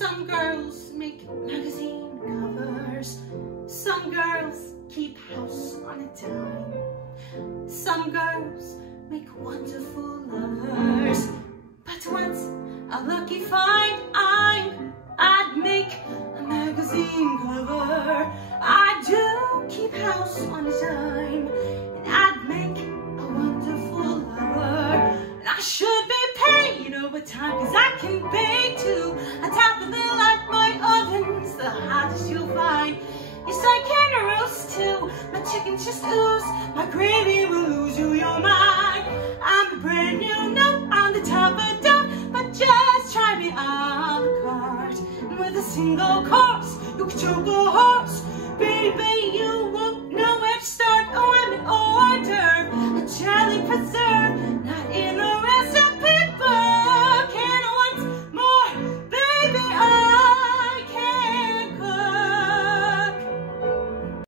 Some girls make magazine covers. Some girls keep house on a dime. Some girls make wonderful lovers. But once a lucky find, I'd make a magazine cover. I do keep house on a dime, and I'd make a wonderful lover. And I should be paid overtime, 'cause I can bake too. On top of it, like my oven's the hottest you'll find. Yes, I can roast too. My chickens just ooze, my gravy will lose you your mind. I'm a brand new note on the top of dot, but just try me on the cart. And with a single course, you can choke a horse. Baby, you won't know where to start. Oh, I'm an hors d'oeuvre.